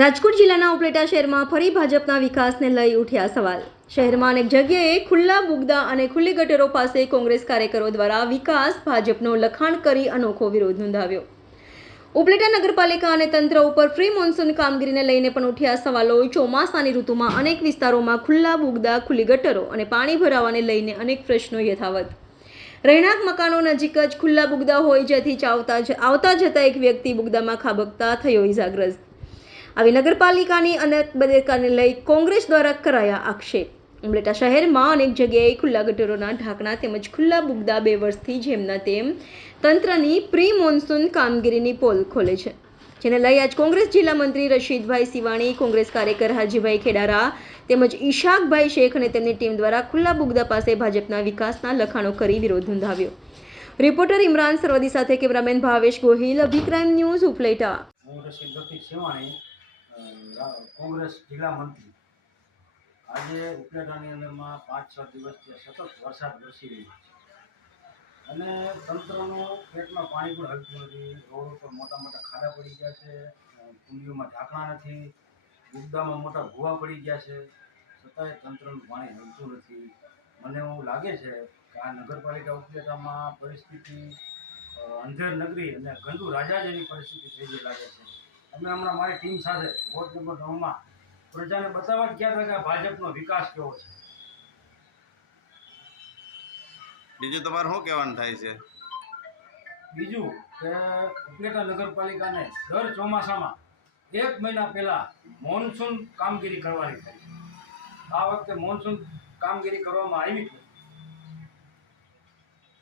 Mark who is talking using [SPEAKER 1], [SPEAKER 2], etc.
[SPEAKER 1] રાજકોટ જિલ્લાના ઉપલેટા શહેરમાં ફરી ભાજપના વિકાસને લઈ ઉઠ્યા સવાલ. શહેરમાં અનેક જગ્યાએ ખુલ્લા બુગદા અને ખુલ્લી ગટરો પાસે કોંગ્રેસ કાર્યકરો દ્વારા વિકાસ ભાજપનો લખાણ કરી અનોખો વિરોધ નોંધાવ્યો. ઉપલેટા નગરપાલિકા અને તંત્ર ઉપર ફ્રી મોન્સૂન કામગીરીને લઈને પણ ઉઠ્યા સવાલો. ચોમાસાની ઋતુમાં અનેક વિસ્તારોમાં ખુલ્લા બુગદા ખુલ્લી ગટરો અને પાણી ભરાવાને લઈને અનેક પ્રશ્નો યથાવત. રહેણાંક મકાનો નજીક જ ખુલ્લા બુગદા હોય જેથી ચાવતા આવતા જતા એક વ્યક્તિ બુગદામાં ખાબકતા થયો ઇજાગ્રસ્ત. આવી નગરપાલિકાની અનેક બેદરકારીને લઈ કોંગ્રેસ દ્વારા કરાયા આક્ષેપ. ઉમલેટા શહેરમાં અનેક જગ્યાએ ખુલ્લા ગટરોના ઢાંકણા તેમજ ખુલ્લા બુગદા બે વર્ષથી જેમના તેમ તંત્રની પ્રી મોન્સૂન કામગીરીની પોલ ખોલે છે. જેને લઈ આજ કોંગ્રેસ જિલ્લા મંત્રી રશીદભાઈ સિવાણી, કોંગ્રેસ કાર્યકર હાજીભાઈ ખેડારા તેમજ ઈશાકભાઈ શેખ અને તેમની ટીમ દ્વારા ખુલ્લા બુગદા પાસે ભાજપના વિકાસના લખાણો કરી વિરોધ નોંધાવ્યો. રિપોર્ટર ઇમરાન સરવદી સાથે કેમેરામેન ભાવેશ ગોહિલ અભિક્રાઇમ ન્યૂઝ ઉપલેટા.
[SPEAKER 2] હું રશીદભાઈ સેવાણી કોંગ્રેસ જિલ્લા મંત્રી. આજે ઉપલેટાની અંદરમાં પાંચ છ દિવસથી સતત વરસાદ વરસી રહ્યો છે. અને તંત્રનું પેટમાં પાણી પણ હલતું નથી. રોડ ઉપર મોટા મોટા ખાડા પડી ગયા છે. કુંડીઓમાં ઢાંકણા નથી. ગુદ્દામાં મોટા ભૂવા પડી ગયા છે. છતાંય તંત્રનું પાણી હલતું નથી. મને એવું લાગે છે કે આ નગરપાલિકા ઉપલેટામાં પરિસ્થિતિ અંધેર નગરી અને ગંદુ રાજા જેવી પરિસ્થિતિ થઈ લાગે છે. અમે હમણાં મારી ટીમ સાથે વોર્ડ નંબર નવમાં પ્રજાને બતાવવા ગયા હતા કે ભાજપનો વિકાસ કેવો છે.
[SPEAKER 3] બીજું તમારે શું કહેવાનું થાય છે?
[SPEAKER 2] બીજું કે ઉપલેટા નગરપાલિકાને દર ચોમાસામાં એક મહિના પહેલાં મોન્સૂન કામગીરી કરવાની થાય આ વખતે મોન્સૂન કામગીરી કરવામાં આવી